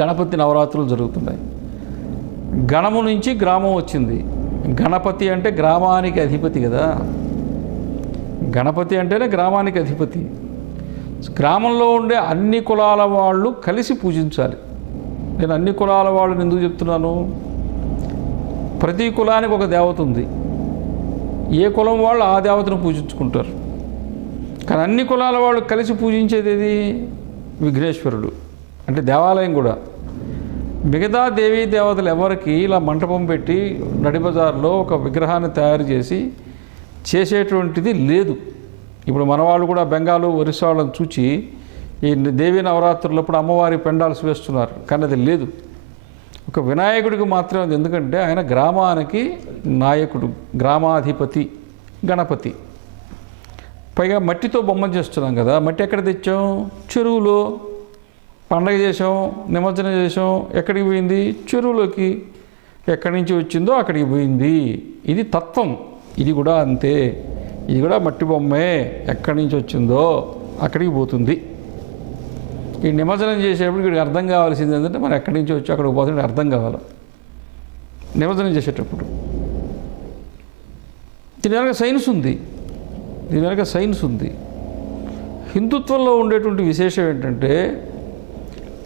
గణపతి నవరాత్రులు జరుగుతున్నాయి. గణము నుంచి గ్రామం వచ్చింది. గణపతి అంటే గ్రామానికి అధిపతి కదా. గణపతి అంటేనే గ్రామానికి అధిపతి. గ్రామంలో ఉండే అన్ని కులాల వాళ్ళు కలిసి పూజించాలి. నేను అన్ని కులాల వాళ్ళని ఎందుకు చెప్తున్నాను? ప్రతి కులానికి ఒక దేవత ఉంది. ఏ కులం వాళ్ళు ఆ దేవతను పూజించుకుంటారు. కానీ అన్ని కులాల వాళ్ళు కలిసి పూజించేది ఏది? విఘ్నేశ్వరుడు. అంటే దేవాలయం కూడా. మిగతా దేవీ దేవతలు ఎవరికి ఇలా మంటపం పెట్టి నడిబజార్లో ఒక విగ్రహాన్ని తయారు చేసి చేసేటువంటిది లేదు. ఇప్పుడు మన వాళ్ళు కూడా బెంగాలు ఒరిస్సా వాళ్ళని చూచి ఈ దేవీ నవరాత్రులప్పుడు అమ్మవారి పెండాల్స్ వేస్తున్నారు. కానీ అది లేదు. ఒక వినాయకుడికి మాత్రమే అది ఎందుకంటే ఆయన గ్రామానికి నాయకుడు గ్రామాధిపతి గణపతి. పైగా మట్టితో బొమ్మ చేస్తున్నాం కదా. మట్టి ఎక్కడ తెచ్చాం? చెరువులో. పండగ చేసాం నిమజ్జనం చేసాం ఎక్కడికి పోయింది? చెరువులోకి. ఎక్కడి నుంచి వచ్చిందో అక్కడికి పోయింది. ఇది తత్వం. ఇది కూడా అంతే. ఇది కూడా మట్టి బొమ్మే. ఎక్కడి నుంచి వచ్చిందో అక్కడికి పోతుంది. ఈ నిమజ్జనం చేసేటప్పుడు వీడికి అర్థం కావాల్సింది ఏంటంటే మనం ఎక్కడి నుంచి వచ్చి అక్కడికి పోతుంటే అర్థం కావాలి. నిమజ్జనం చేసేటప్పుడు. దీని వెనక సైన్స్ ఉంది. దీని వెనక సైన్స్ ఉంది. హిందుత్వంలో ఉండేటువంటి విశేషం ఏంటంటే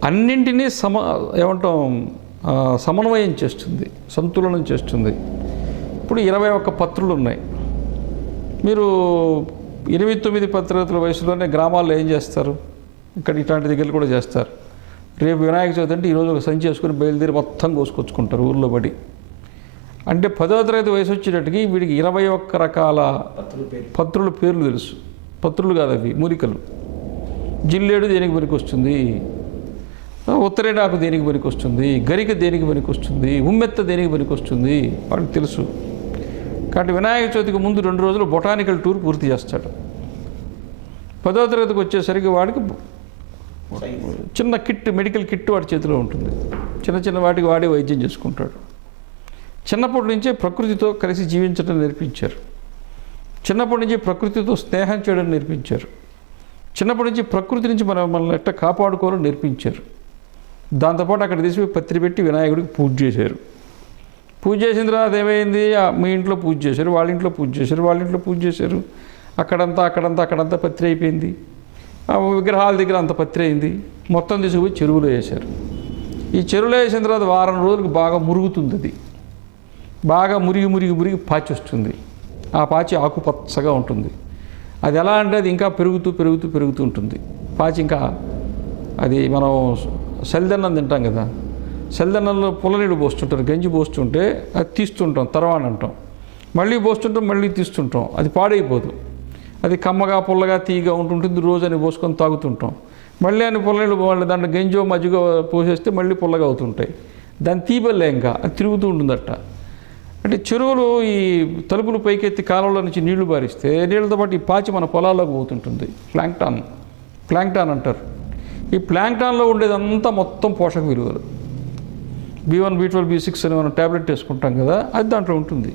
అన్నింటినీ సమ ఏమంటాం సమన్వయం చేస్తుంది సంతులనం చేస్తుంది. ఇప్పుడు ఇరవై ఒక్క పత్రులు ఉన్నాయి. మీరు ఎనిమిది తొమ్మిది పత్రికల వయసులోనే గ్రామాల్లో ఏం చేస్తారు? ఇక్కడ ఇట్లాంటి దగ్గర కూడా చేస్తారు. రేపు వినాయక చవితి అంటే ఈరోజు ఒక సంచి వేసుకుని బయలుదేరి మొత్తం కోసుకొచ్చుకుంటారు ఊర్లో పడి. అంటే పదో తరగతి వయసు వచ్చేటట్టుకి వీడికి ఇరవై ఒక్క రకాల పత్రుల పేర్లు. తెలుసు. పత్రులు కాదు అవి మూలికలు. జిల్లేడు దేనికి పనికొస్తుంది? ఉత్తరేడాకు దేనికి పనికొస్తుంది? గరిక దేనికి పనికొస్తుంది? ఉమ్మెత్త దేనికి పనికొస్తుంది? వాడికి తెలుసు. కాబట్టి వినాయక చవితికి ముందు రెండు రోజులు బొటానికల్ టూర్ పూర్తి చేస్తాడు. పదో తరగతికి వచ్చేసరికి వాడికి చిన్న కిట్ మెడికల్ కిట్ వాడి చేతిలో ఉంటుంది. చిన్న చిన్న వాటికి వాడే వైద్యం చేసుకుంటాడు. చిన్నప్పటి నుంచే ప్రకృతితో కలిసి జీవించడం నేర్పించారు. చిన్నప్పటి నుంచి ప్రకృతితో స్నేహం చేయడం నేర్పించారు. చిన్నప్పటి నుంచి ప్రకృతి నుంచి మనం మనల్ని ఎట్ట కాపాడుకోవాలని నేర్పించారు. దాంతోపాటు అక్కడ తీసి పత్రి పెట్టి వినాయకుడికి పూజ చేశారు. పూజ చేసిన తర్వాత ఏమైంది? మీ ఇంట్లో పూజ చేశారు వాళ్ళ ఇంట్లో పూజ చేశారు వాళ్ళ ఇంట్లో పూజ చేశారు. అక్కడంతా అక్కడంతా అక్కడంతా పత్రి అయిపోయింది. విగ్రహాల దగ్గర అంత పత్రి అయింది. మొత్తం తీసుకుపోయి చెరువులో వేశారు. ఈ చెరువులో వేసిన తర్వాత వారం రోజులకు బాగా మురుగుతుంది అది. బాగా మురిగి మురిగి మురిగి పాచి వస్తుంది. ఆ పాచి ఆకుపచ్చగా ఉంటుంది. అది ఎలా అంటే అది ఇంకా పెరుగుతూ పెరుగుతూ పెరుగుతూ ఉంటుంది. పాచి ఇంకా అది మనం సెల్దన్నం తింటాం కదా. సెల్దన్నంలో పుల్లనీడు పోస్తుంటారు గంజి పోస్తుంటే అది తీస్తుంటాం తర్వాత అంటాం. మళ్ళీ పోస్తుంటాం మళ్ళీ తీస్తుంటాం. అది పాడైపోదు. అది కమ్మగా పుల్లగా తీగా ఉంటుంటుంది రోజు అని పోసుకొని తాగుతుంటాం. మళ్ళీ అని పొలనీళ్ళు పోవాలి దాంట్లో గంజో మజ్జిగ పోసేస్తే మళ్ళీ పుల్లగా అవుతుంటాయి. దాన్ని తీపల్లే ఇంకా అది తిరుగుతూ ఉంటుందట. అంటే చెరువులు ఈ తలుపులు పైకెత్తి కాలంలో నుంచి నీళ్ళు బారిస్తే నీళ్ళతో పాటు ఈ పాచి మన పొలాల్లోకి పోతుంటుంది. ప్లాంక్టాన్ ప్లాంక్టాన్ అంటారు. ఈ ప్లాంక్టాన్లో ఉండేదంతా మొత్తం పోషక విలువలు. B one B twelve B six అని మనం ట్యాబ్లెట్ వేసుకుంటాం కదా అది దాంట్లో ఉంటుంది.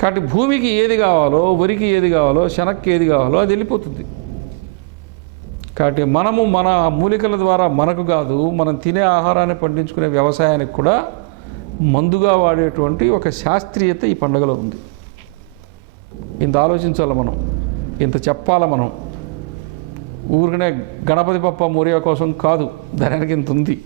కాబట్టి భూమికి ఏది కావాలో వరికి ఏది కావాలో శనక్కి ఏది కావాలో అది వెళ్ళిపోతుంది. కాబట్టి మనము మన మూలికల ద్వారా మనకు కాదు మనం తినే ఆహారాన్ని పండించుకునే వ్యవసాయానికి కూడా మందుగా వాడేటువంటి ఒక శాస్త్రీయత ఈ పండుగలో ఉంది. ఇంత ఆలోచించాలి మనం ఇంత చెప్పాలి మనం. ఊరికనే గణపతి పప్ప మోరియా కోసం కాదు దానికి ఇంత ఉంది.